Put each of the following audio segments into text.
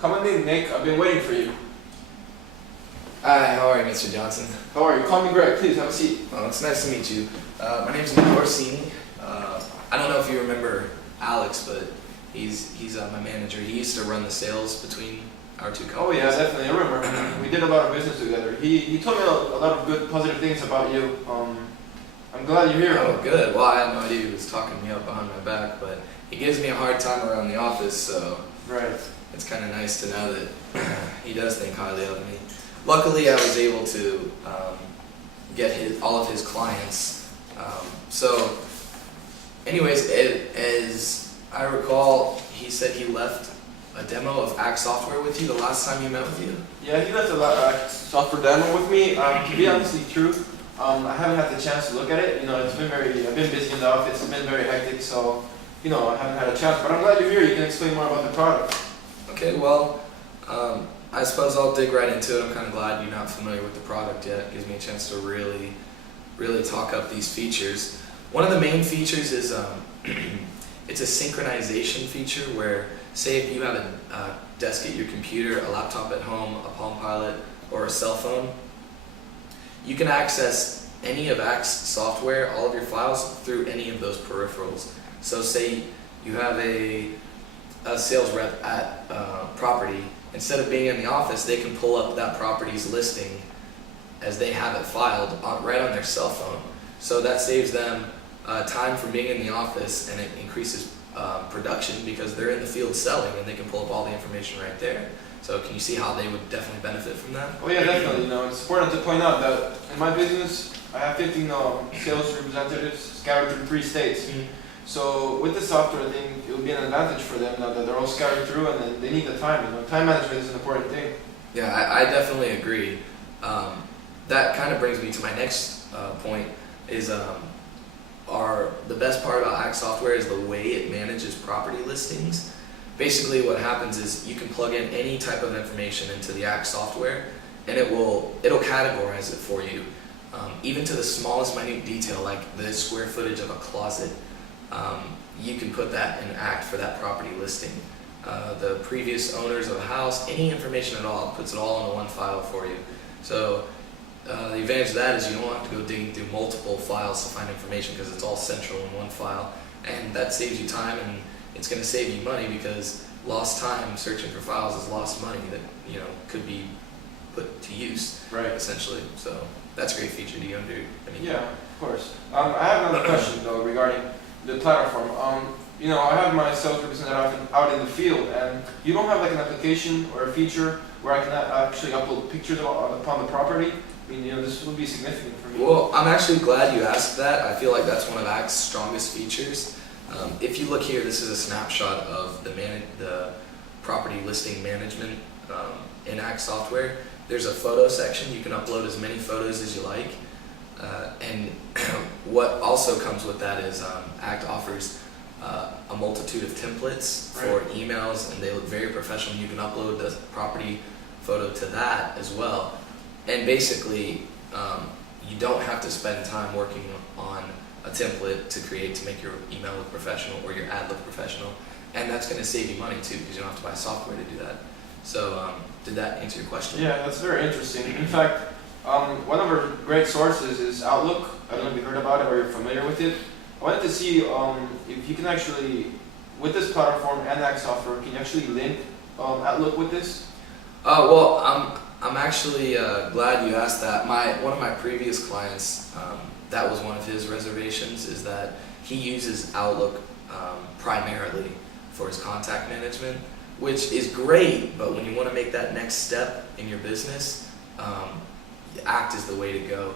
Come on in, Nick. I've been waiting for you. Hi, how are you, Mr. Johnson? How are you? Call me Greg. Please have a seat. Well, it's nice to meet you. My name's Nick Orsini. I don't know if you remember Alex, but he's my manager. He used to run the sales between our two companies. Oh yeah, definitely. I remember. We did a lot of business together. He told me a lot of good, positive things about you. I'm glad you're here. Oh, good. Well, I had no idea he was talking me up behind my back, but he gives me a hard time around the office, so right. It's kind of nice to know that he does think highly of me. Luckily, I was able to get all of his clients. So, anyways, as I recall, he said he left a demo of Act Software with you the last time he met with you. Yeah, he left a lot of software demo with me. To be honestly true, I haven't had the chance to look at it. You know, I've been busy in the office. It's been very hectic, so I haven't had a chance. But I'm glad you're here. You can explain more about the product. Okay, well, I suppose I'll dig right into it. I'm kind of glad you're not familiar with the product yet. It gives me a chance to really talk up these features. One of the main features is it's a synchronization feature where, say if you have a desk at your computer, a laptop at home, a Palm Pilot, or a cell phone, you can access any of Act's software, all of your files, through any of those peripherals. So say you have a sales rep at property. Instead of being in the office, they can pull up that property's listing as they have it filed right on their cell phone. So that saves them time from being in the office, and it increases production because they're in the field selling and they can pull up all the information right there. So can you see how they would definitely benefit from that? Oh yeah, definitely. It's important to point out that in my business, I have 15 sales representatives scattered through 3 states. Mm-hmm. So with the software, I think it would be an advantage for them now that they're all scattered through, and then they need the time. Time management is an important thing. Yeah, I definitely agree. That kind of brings me to my next point. Is the best part about Act Software is the way it manages property listings. Basically, what happens is you can plug in any type of information into the Act Software, and it'll categorize it for you, even to the smallest minute detail, like the square footage of a closet. You can put that in Act for that property listing. The previous owners of a house, any information at all, it puts it all into one file for you. So the advantage of that is you don't have to go digging through multiple files to find information because it's all central in one file, and that saves you time, and it's going to save you money because lost time searching for files is lost money that could be put to use, right? Essentially. So that's a great feature. Do you understand? Yeah, of course. I have another question though regarding the platform. I have my sales representative out in the field, and you don't have like an application or a feature where I can actually upload pictures upon the property. This would be significant for me. Well, I'm actually glad you asked that. I feel like that's one of Act's strongest features. If you look here, this is a snapshot of the property listing management in Act Software. There's a photo section. You can upload as many photos as you like. And what also comes with that is Act offers a multitude of templates for emails, and they look very professional. You can upload the property photo to that as well. And basically, you don't have to spend time working on a template to make your email look professional or your ad look professional. And that's going to save you money too, because you don't have to buy software to do that. So did that answer your question? Yeah, that's very interesting. In fact, one of our great sources is Outlook. I don't know if you heard about it or you're familiar with it. I wanted to see if you can actually, with this platform and Act Software, can you actually link Outlook with this? Well, I'm actually glad you asked that. One of my previous clients, that was one of his reservations, is that he uses Outlook primarily for his contact management, which is great, but when you want to make that next step in your business, Act is the way to go.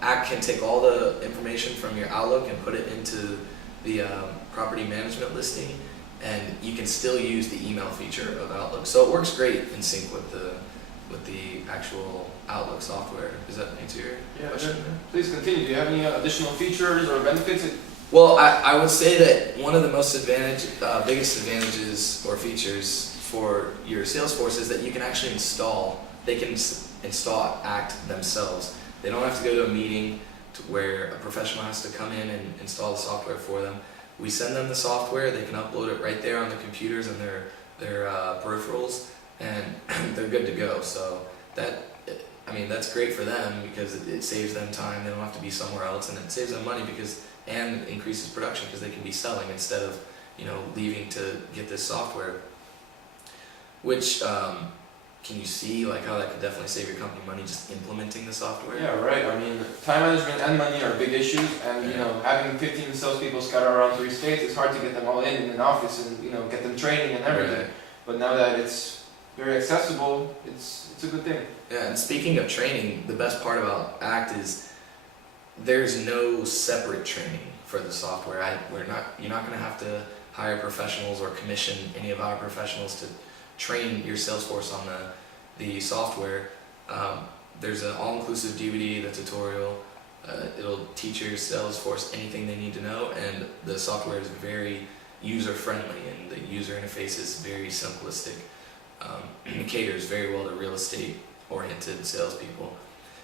Act can take all the information from your Outlook and put it into the property management listing, and you can still use the email feature of Outlook. So it works great in sync with the actual Outlook software. Does that answer your question? Yeah. Please continue. Do you have any additional features or benefits? Well, I would say that one of the biggest advantages or features for your sales force is that you can actually they can install Act themselves. They don't have to go to a meeting where a professional has to come in and install the software for them. We send them the software. They can upload it right there on the computers and their peripherals, and they're good to go. So that's great for them because it saves them time. They don't have to be somewhere else, and it saves them money and increases production because they can be selling instead of leaving to get this software. Which can you see like how that could definitely save your company money just implementing the software? Yeah, right. I mean, time management and money are big issues, and having 15 salespeople scattered around 3 states, it's hard to get them all in an office and get them training and everything. Right. But now that it's very accessible, it's a good thing. Yeah, and speaking of training, the best part about ACT is there's no separate training for the software. You're not going to have to hire professionals or commission any of our professionals to train your sales force on the software. There's an all-inclusive DVD, the tutorial. It'll teach your sales force anything they need to know, and the software is very user-friendly, and the user interface is very simplistic. It caters very well to real estate-oriented salespeople.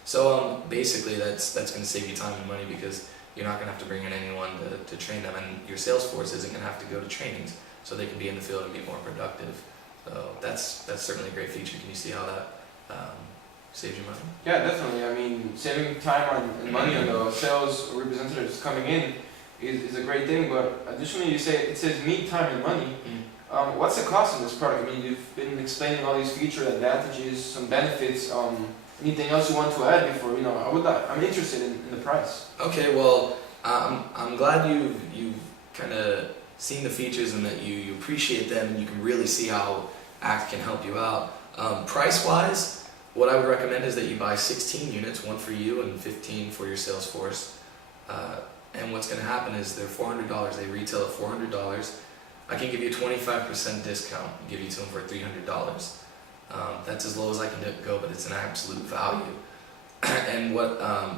So basically, that's going to save you time and money because you're not going to have to bring in anyone to train them, and your sales force isn't going to have to go to trainings, so they can be in the field and be more productive. So that's certainly a great feature. Can you see how that saves you money? Yeah, definitely. I mean, saving time and money on the sales representatives coming in is a great thing. But additionally, it says me time and money. What's the cost of this product? I mean, you've been explaining all these feature advantages, some benefits. Anything else you want to add before I'm interested in the price. Okay, well, I'm glad you've kind of seen the features and that you appreciate them, and you can really see how ACT can help you out. Price-wise, what I would recommend is that you buy 16 units, 1 for you and 15 for your sales force. And what's going to happen is they're $400. They retail at $400. I can give you a 25% discount, give you to them for $300. That's as low as I can go, but it's an absolute value. And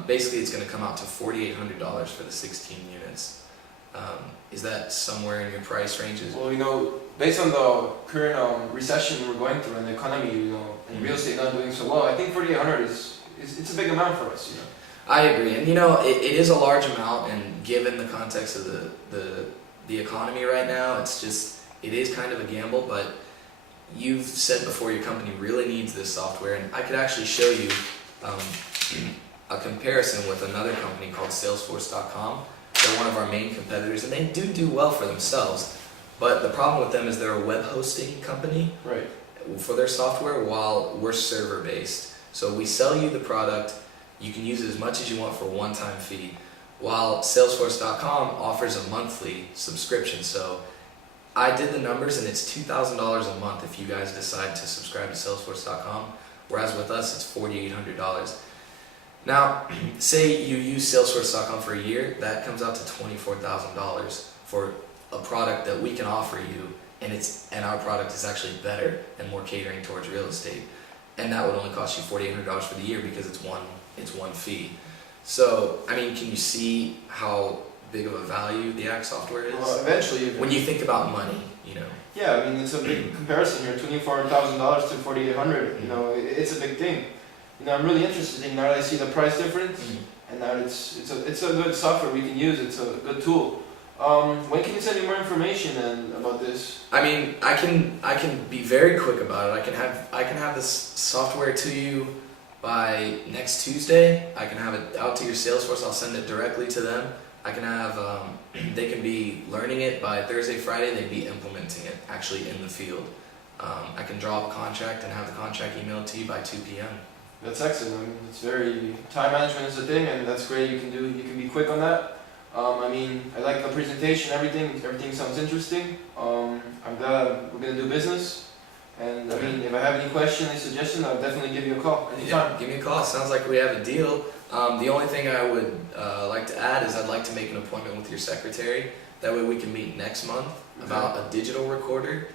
basically it's going to come out to $4,800 for the 16 units. Is that somewhere in your price ranges? Well, based on the current recession we're going through and the economy, and real estate not doing so well, I think $4,800 it's a big amount for us. I agree, and it is a large amount, and given the context of the economy right now, it is kind of a gamble. But you've said before your company really needs this software, and I could actually show you a comparison with another company called Salesforce.com. They're one of our main competitors, and they do well for themselves. But the problem with them is they're a web hosting company for their software, while we're server-based. So we sell you the product, you can use it as much as you want for a one-time fee, while Salesforce.com offers a monthly subscription. So I did the numbers, and it's $2,000 a month if you guys decide to subscribe to Salesforce.com, whereas with us it's $4,800. Now, say you use Salesforce.com for a year, that comes out to $24,000 for a product that we can offer you, and our product is actually better and more catering towards real estate. And that would only cost you $4,800 for the year because it's one fee. So, I mean, can you see how big of a value the ACT software is? Well, eventually, when you think about money, Yeah, I mean, it's a big comparison here. $24,000 to $4,800. It's a big thing. I'm really interested in now that I see the price difference, and now it's a good software we can use. It's a good tool. When can you send me more information about this? I mean, I can be very quick about it. I can have this software to you by next Tuesday. I can have it out to your sales force. I'll send it directly to them. I can have they can be learning it by Thursday, Friday. They'd be implementing it actually in the field. I can draw up a contract and have the contract emailed to you by 2 p.m. That's excellent. I mean, it's time management is a thing, and that's great. You can be quick on that. I mean, I like the presentation, everything sounds interesting. I'm glad we're gonna do business. And I mean, if I have any question, any suggestion, I'll definitely give you a call anytime. Yeah, give me a call. Sounds like we have a deal. The only thing I would like to add is I'd like to make an appointment with your secretary. That way we can meet next month about a digital recorder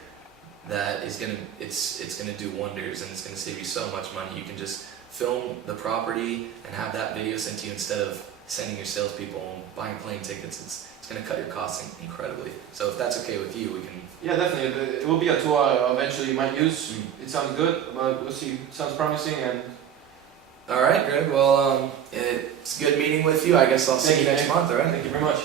that is it's gonna do wonders, and it's gonna save you so much money. You can just film the property and have that video sent to you instead of sending your salespeople and buying plane tickets. It's going to cut your costs incredibly. So if that's okay with you, we can... Yeah, definitely. It will be a tool I eventually might use. It sounds good, but we'll see. It sounds promising. And all right, Greg. Well, it's good meeting with you. I guess I'll see you next month, all right? Thank you very much.